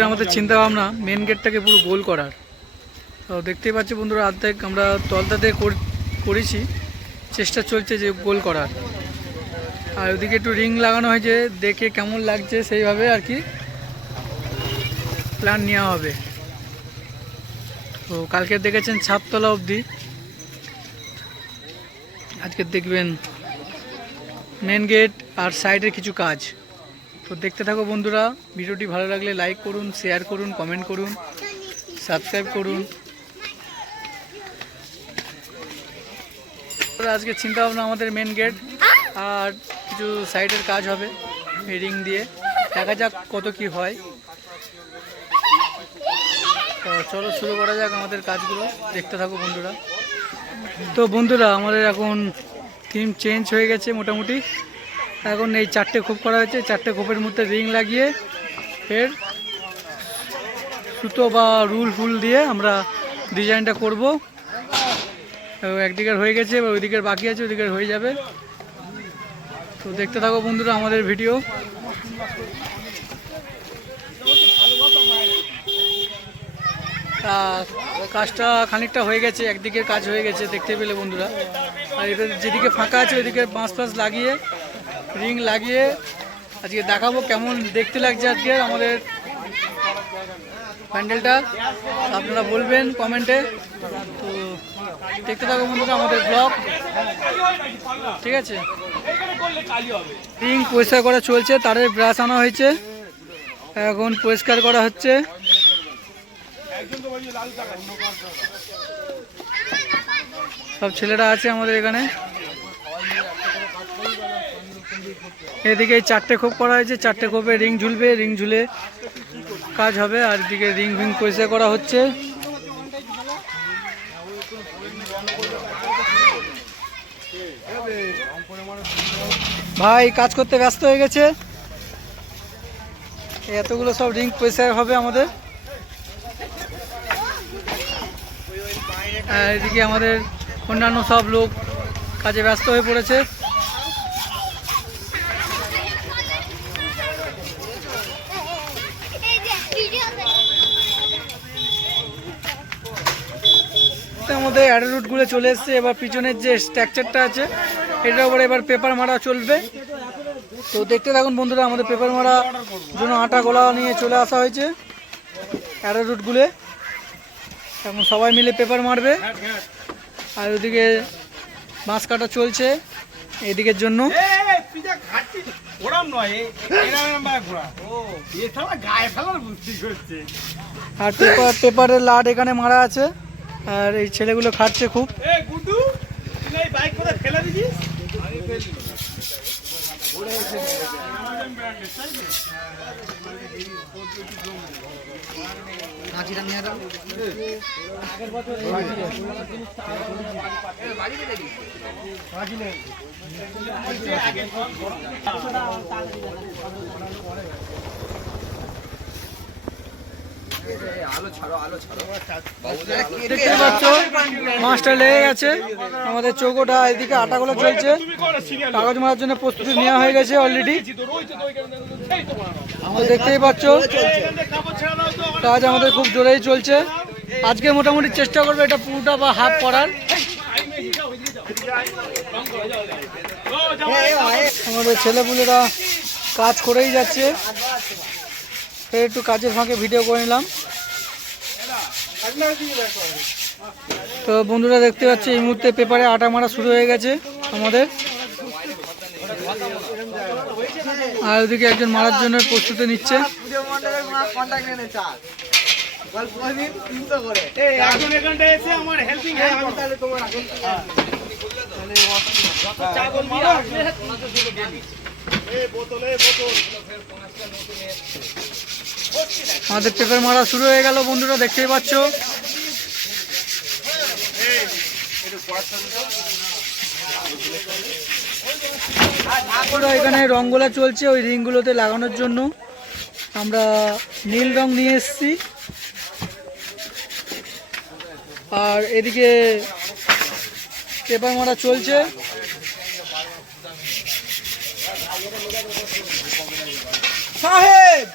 আমাদের চিন্তা ভাবনা মেন গেটটাকে পুরো গোল করার। তো দেখতেই পাচ্ছি বন্ধুরা, আর্ধেক আমরা তলতাতে কর- করেছি। চেষ্টা চলছে যে গোল করার। আর ওদিকে একটু রিং লাগানো হয়েছে, দেখে কেমন লাগছে সেইভাবে আর কি প্ল্যান নেওয়া হবে। তো কালকে দেখেছেন ছাদতলা অবধি। আজকে দেখবেন মেন গেট আর সাইডের কিছু কাজ। তো দেখতে থাকো বন্ধুরা, ভিডিওটি ভালো লাগলে লাইক করুন শেয়ার করুন কমেন্ট করুন সাবস্ক্রাইব করুন। আজকে চিন্তা ভাবনা আমাদের মেন গেট আর কিছু সাইডের কাজ হবে রিং দিয়ে। দেখা যাক কত কি হয়। তো চলো শুরু করা যাক আমাদের কাজগুলো, দেখতে থাকো বন্ধুরা। তো বন্ধুরা, আমাদের এখন থিম চেঞ্জ হয়ে গেছে মোটামুটি। এখন এই চারটে খোপ করা হয়েছে, চারটে খোপের মধ্যে রিং লাগিয়ে ফের সুতো বা রুল ফুল দিয়ে আমরা ডিজাইনটা করব। একদিকের হয়ে গেছে, এবার ওইদিকের বাকি আছে, ওইদিকের হয়ে যাবে। তো দেখতে থাকো বন্ধুরা আমাদের ভিডিও। কাজটা খানিকটা হয়ে গেছে, একদিকের কাজ হয়ে গেছে, দেখতে পেলে বন্ধুরা। আর এবার যেদিকে ফাঁকা আছে, ওইদিকে বাঁশ ফাঁস লাগিয়ে রিং লাগিয়ে আজকে দেখাবো কেমন দেখতে লাগছে আজকে আমাদের প্যান্ডেলটা। আপনারা বলবেন কমেন্টে। তো দেখতে থাকো বন্ধুরা আমাদের ব্লগ। ঠিক আছে? রিং পরিষ্কার করা চলছে, তারের ব্রাশ আনা হয়েছে। এখন পরিষ্কার করা হচ্ছে। সব ছেলেরা আছে আমাদের এখানে। এদিকে এই চারটে খোপ করা হয়েছে, চারটে খোপে রিং ঝুলবে, রিং ঝুলে কাজ হবে, আর এদিকে রিং ফিং পরিষ্কার করা হচ্ছে। ভাই, কাজ করতে ব্যস্ত হয়ে গেছে। এতগুলো সব রিং পরিষ্কার হবে আমাদের। আর এদিকে আমাদের অন্যান্য সব লোক কাজে ব্যস্ত হয়ে পড়েছে। মধ্যে অ্যাডালুটগুলো চলে এসছে এবার পিছনের যে স্ট্রাকচারটা আছে এটার উপরে এবার পেপার মারা চলবে। তো দেখতে থাকুন বন্ধুরা আমাদের পেপার মারা জন্য আটা গোলা নিয়ে চলে আসা হয়েছে অ্যাডালুটগুলো এখন সবাই মিলে পেপার মারবে। আর ওদিকে বাঁশ কাটা চলছে এদিকের জন্য। আর পেপার পেপারের লাট এখানে মারা আছে। আর এই ছেলেগুলো খাচ্ছে খুব গুড্ডু, তুই না এই বাইক কোথায় ফেলে দিছিস? দেখতে পাচ্ছ, মাছটা লেগে গেছে। আমাদের চৌকোটা এদিকে আটাগুলো চলছে। কাগজ মারার জন্য প্রস্তুতি নেওয়া হয়ে গেছে অলরেডি দেখতেই পাচ্ছ, কাজ আমাদের খুব জোরেই চলছে। আজকে মোটামুটি চেষ্টা করবে এটা পুরোটা বা হাফ করার। আমাদের ছেলেপুলেরা কাজ করেই যাচ্ছে। ফের একটু কাজের ফাঁকে ভিডিও করে নিলাম তো বন্ধুরা দেখতে পাচ্ছি এই মুহূর্তে পেপারে আটা মারা শুরু হয়ে গেছে আমাদের আর ওদিকে একজন মারার জন্য প্রস্তুতি নিচ্ছে বোতল, বোতল। আমাদের পেপার মারা শুরু হয়ে গেল, বন্ধুরা, দেখতেই পাচ্ছ। এখানে রঙগুলো চলছে ওই রিংগুলোতে লাগানোর জন্য। আমরা নীল রং নিয়ে এসছি। আর এদিকে পেপার মারা চলছে। সাহেব!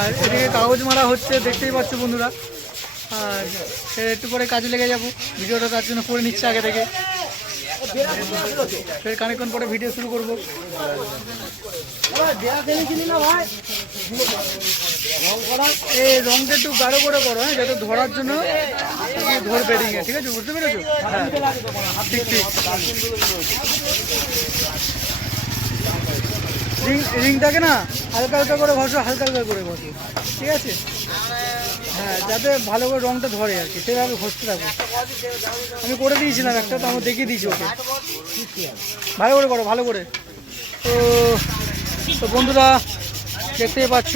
আর এদিকে কাগজ মারা হচ্ছে, দেখতেই পাচ্ছ বন্ধুরা। আর সে একটু পরে কাজে লেগে যাব। ভিডিওটা তার জন্য করে নিচ্ছে আগে থেকে। ফের খানিকক্ষণ পরে ভিডিও শুরু করব। এই রংটা একটু গাঢ় করে করো হ্যাঁ যাতে ধরার জন্য ধরবে ঠিক আছে, বুঝতে পেরেছ? হ্যাঁ ঠিক ঠিক। রিং রিংটাকে না, হালকা হালকা করে ঘষো হালকা হালকা করে ঘষো ঠিক আছে? হ্যাঁ যাতে ভালো করে রংটা ধরে আর কি, সেভাবে ঘষতে থাকো। আমি করে দিয়েছিলাম একটা, তো আমার দেখিয়ে দিয়েছি ওকে। ভালো করে করো, ভালো করে। তো তো বন্ধুরা দেখতেই পাচ্ছ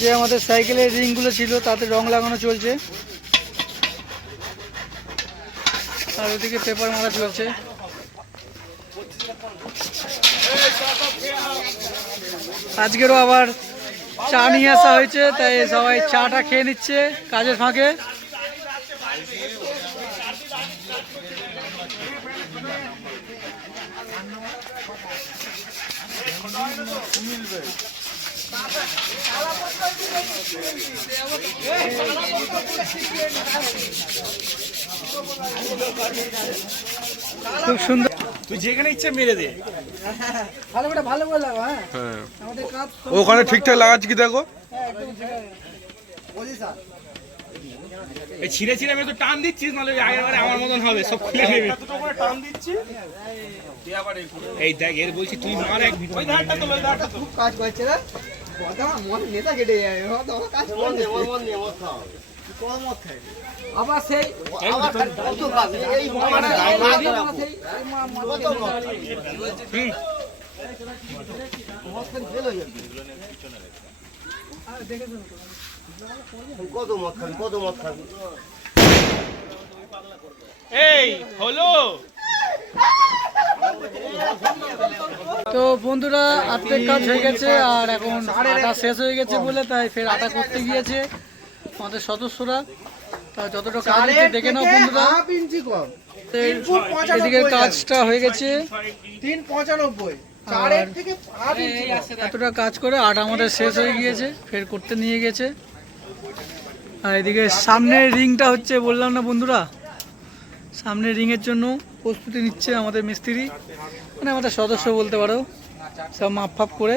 যে আমাদের সাইকেলের রিংগুলো ছিল, তাতে রং লাগানো চলছে। আর ওদিকে পেপার মারা চলছে। আজকেরও আবার চা নিয়ে আসা হয়েছে, তাই সবাই চাটা খেয়ে নিচ্ছে কাজের ফাঁকে। খুব সুন্দর তুই যেখানে ইচ্ছে মেরে দে। ভালো করে ভালো করে লাগো হ্যাঁ? আমাদের কাজ ওখানে ঠিকঠাক লাগাচ্ছি কি দেখো? হ্যাঁ, একদম ঠিক আছে। এই ছিঁড়ে ছিঁড়ে আমি তো টান দিচ্ছিস নাহলে ওই আগের আমার মতন হবে সব খুলে নেবে। টান দিচ্ছি। এই দেখ এর বলছি তুই মার এক ওই ধারটা তো ওই ধারটা তো কাজ করছে রে। কথা মন নেতা কেটে যায় কাজ করছে। আবার সেই আবার কত কাজ এই সেই কত মদ খাবি? কত মদ খাবি? এই হলো? তো বন্ধুরা আর্ধেক কাজ হয়ে গেছে আর এখন আটা শেষ হয়ে গেছে বলে তাই ফের আটা করতে গিয়েছে। আমাদের সদস্যরা তা যতটা কাজ হচ্ছে দেখে নাও বন্ধুরা। ইঞ্চি কম। তো এদিকে কাজটা হয়ে গেছে। তিন পঁচানব্বই। এতটা কাজ করে আটা আমাদের শেষ হয়ে গিয়েছে ফের করতে নিয়ে গেছে। আর এদিকে সামনের রিংটা হচ্ছে বললাম না বন্ধুরা সামনের রিংয়ের জন্য প্রস্তুতি নিচ্ছে আমাদের মিস্ত্রি। মানে আমাদের সদস্য বলতে পারো সব মাপ ফাপ করে।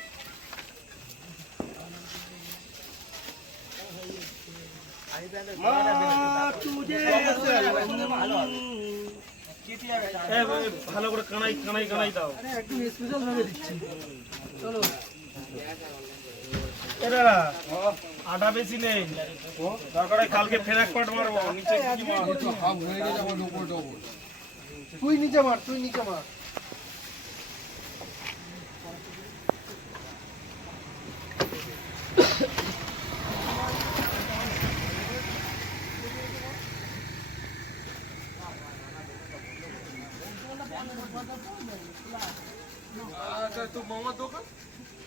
ভালো করে কানাই কানাই কানাই দাও একদম আটা বেশি নেই কালকে ফেরাক পাট মারবো নিচে তুই নিচে মার, তুই নিচে মার। તું મોહમ્મદ દોકન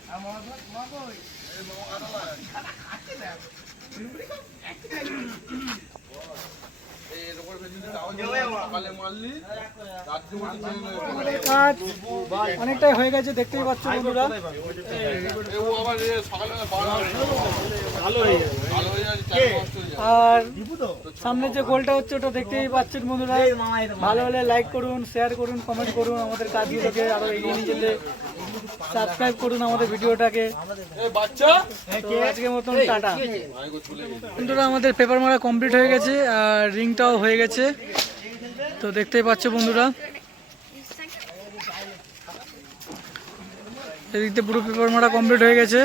આ મોહમ્મદ મોહમ્મદ હોય એ મોહમ્મદ આલા આખી લે অনেকটাই হয়ে গেছে, দেখতেই পাচ্ছ বন্ধুরা। আর সামনে যে গোলটা হচ্ছে, ওটা দেখতেই পাচ্ছেন বন্ধুরা। ভালো হলে লাইক করুন শেয়ার করুন কমেন্ট করুন আমাদের কাজগুলোকে আরও এগিয়ে নিয়ে যেতে সাবস্ক্রাইব করুন আমাদের ভিডিওটাকে। তো আজকের মতন টাটা। বন্ধুরা, আমাদের পেপার মারা কমপ্লিট হয়ে গেছে, আর রিংটাও হয়ে গেছে। তো দেখতেই পাচ্ছ বন্ধুরা। এদিক দিয়ে পুরো পেপার মারা কমপ্লিট হয়ে গেছে.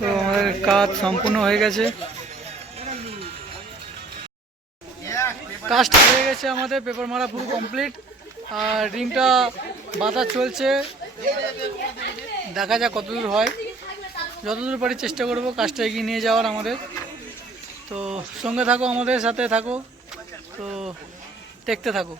তো আমাদের কাজ সম্পূর্ণ হয়ে গেছে। কাজটা হয়ে গেছে আমাদের পেপার মারা পুরো কমপ্লিট আর রিংটা বাতা চলছে। দেখা যাক কতদূর হয়। যতদূর পারি চেষ্টা করব কাজটা এগিয়ে নিয়ে যাওয়ার আমাদের। তো সঙ্গে থাকো আমাদের, সাথে থাকো। তো দেখতে থাকো।